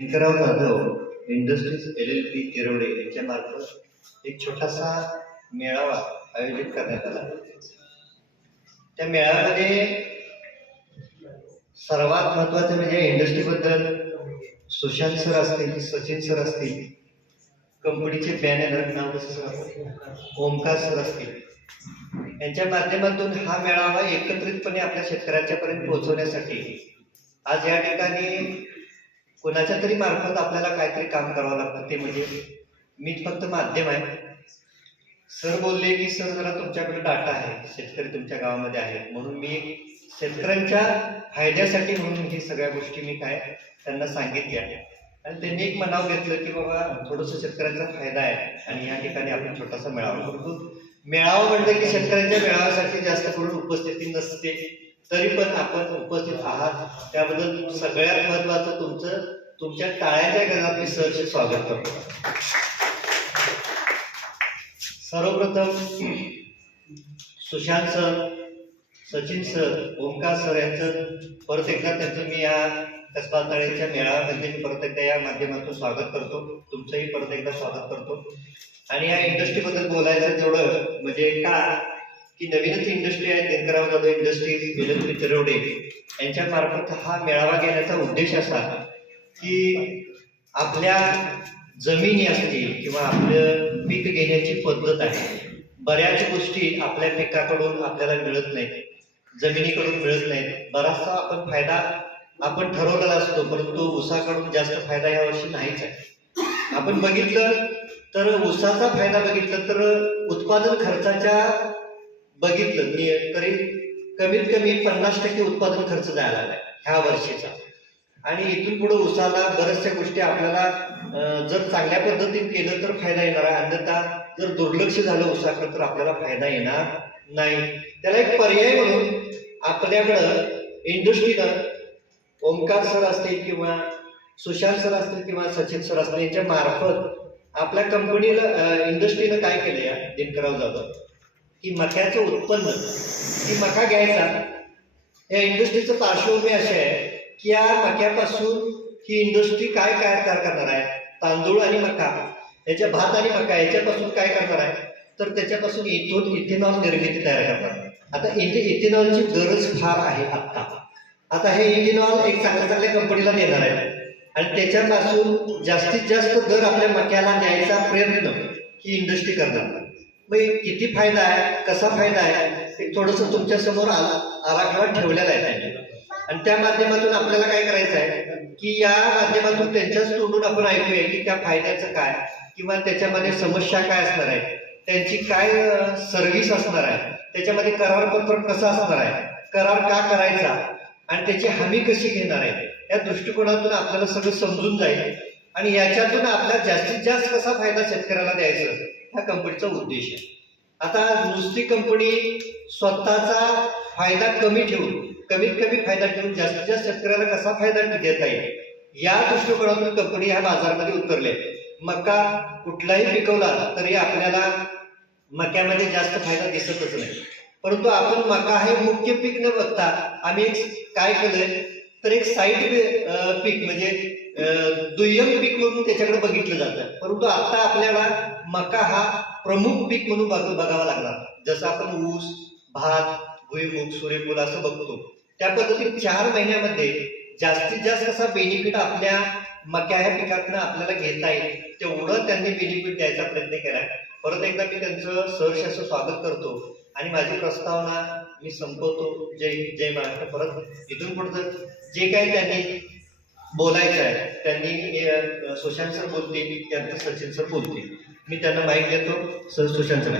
Shankarrao Jadhav industries LLP Tirawade यांच्या मार्फत एक छोटासा मेळावा आयोजित करण्यात आला. त्या मेळाव्यामध्ये सर्वात महत्वाचं म्हणजे इंडस्ट्रीबद्दल सुशांत सर असतील, सचिन सर असतील, कंपनीचे मॅनेजर नाव ओमकार सर असतील, यांच्या माध्यमातून हा मेळावा एकत्रितपणे आपल्या शेतकऱ्यांच्या पर्यंत पोहोचवण्यासाठी आज या ठिकाणी कोणाच्या तरी मार्फत आपल्याला काहीतरी काम करावं लागतं. ते म्हणजे मी फक्त माध्यम आहे. सर बोलले की सर जरा तुमच्याकडे डाटा आहे, शेतकरी तुमच्या गावामध्ये आहेत, म्हणून मी शेतकऱ्यांच्या फायद्यासाठी म्हणून ही सगळ्या गोष्टी मी काय त्यांना सांगितल्या. आणि त्यांनी एक मनाव घेतलं की बाबा थोडंसं शेतकऱ्यांचा फायदा आहे आणि या ठिकाणी आपण छोटासा मेळावा करतो. मेळावा म्हणलं की शेतकऱ्यांच्या मेळाव्यासाठी जास्त करून उपस्थिती नसते, तरी पण आपण उपस्थित आहात त्याबद्दल सगळ्यात महत्वाचं तुमच्या टाळ्याच्या गजरात मी सहर्ष स्वागत करतो. सर्वप्रथम Sushant sir, Sachin sir, Omkar sir यांचं परत एकदा त्यांचं मी या कसबा तळ्याच्या मेळाव्यामध्ये मी परत एकदा या माध्यमातून स्वागत करतो. तुमचंही परत एकदा स्वागत करतो. आणि या इंडस्ट्रीबद्दल बोलायचं तेवढं म्हणजे का की नवीनच इंडस्ट्री आहे शंकरराव जाधव इंडस्ट्रीज LLP तिरवडे यांच्या मार्फत हा मेळावा घेण्याचा उद्देश असा की आपल्या जमिनी असतील किंवा आपलं पीक घेण्याची पद्धत आहे, बऱ्याच गोष्टी आपल्या पिकाकडून आपल्याला मिळत नाहीत, जमिनीकडून मिळत नाहीत. बराचसा आपण फायदा आपण ठरवलेला असतो, परंतु ऊसाकडून जास्त फायदा या वर्षी नाहीच आहे. आपण बघितलं तर ऊसाचा फायदा बघितलं तर उत्पादन खर्चाच्या बघितलं मी तरी कमीत कमी 50% उत्पादन खर्च जायला लागलाय ह्या वर्षीचा. आणि इथून पुढे ऊसाला बऱ्याचशा गोष्टी आपल्याला जर चांगल्या पद्धतीने केलं तर फायदा येणार आहे, अन्यथा जर दुर्लक्ष झालं ऊसाकडे तर आपल्याला फायदा येणार नाही. त्याला एक पर्याय म्हणून आपल्याकडं इंडस्ट्रीनं ओमकार सर असतील किंवा सुशांत सर असतील किंवा सचिन सर असतील यांच्या मार्फत आपल्या कंपनीला इंडस्ट्रीनं काय केलं या शंकरराव जाधव की मक्याचं उत्पन्न की मका घ्यायचा. या इंडस्ट्रीचं पार्श्वभूमी अशी आहे की या मक्यापासून ही इंडस्ट्री काय तयार करणार आहे, तांदूळ आणि मका याच्या भात आणि मका याच्यापासून काय करणार आहे तर त्याच्यापासून इथेनॉल निर्मिती तयार करणार आहे. आता इथेनॉलची गरज फार आहे आता हे इथेनॉल एक चांगल्या कंपनीला देणार आहे आणि त्याच्यापासून जास्तीत जास्त दर आपल्या मक्याला न्यायचा प्रयत्न ही इंडस्ट्री करणार. मग किती फायदा आहे, कसा फायदा आहे ते थोडंसं तुमच्या समोर आराखडा ठेवलेला आहे त्यांनी. आणि त्या माध्यमातून आपल्याला काय करायचं आहे की या माध्यमातून त्यांच्याच तोंडून आपण ऐकूया की त्या फायद्याचं काय किंवा त्याच्यामध्ये समस्या काय असणार आहे, त्यांची काय सर्व्हिस असणार आहे, त्याच्यामध्ये करारपत्र कसं असणार आहे, करार का करायचा आणि त्याची हमी कशी घेणार आहे, या दृष्टिकोनातून आपल्याला सगळं समजून जाईल. आणि याच्यातून आपल्याला जास्तीत जास्त कसा फायदा शेतकऱ्याला द्यायचा हा कंपनीचा उद्देश आहे. आता नुसती कंपनी स्वतःचा फायदा कमीत कमी फायदा ठेवून जास्तीत जास्त शेतकऱ्याला कसा फायदा देता येईल या दृष्टिकोनातून कंपनी ह्या बाजारामध्ये उतरले. मका कुठलाही पिकवला तरी आपल्याला मक्यामध्ये जास्त फायदा दिसतच नाही, परंतु आपण मका हे मुख्य पीक न बघता आम्ही एक काय केलंय तर एक साईड पीक म्हणजे दुय्यम पीक म्हणून त्याच्याकडे बघितलं जातं. परंतु आता आपल्याला मका हा प्रमुख पीक म्हणून बघावा लागणार. जसं आपण ऊस, भात, भुईमूग, सूर्यफूल असं बघतो त्या पद्धतीने 4 महिन्यामध्ये जास्तीत जास्त कसा बेनिफिट आपल्या मक्या ह्या पिकातनं आपल्याला घेता येईल तेवढं त्यांनी बेनिफिट द्यायचा प्रयत्न केलाय. परत एकदा मी त्यांचं सहर्ष असं स्वागत करतो आणि माझी प्रस्तावना मी संपवतो. जय महाराष्ट्र. परत इथून पुढचं जे काही त्यांनी बोलायचं आहे त्यांनी सुशांत सर बोलतील, त्यानंतर सचिन सर बोलतील. मी त्यांना माईक देतो. Sir Sushant sir.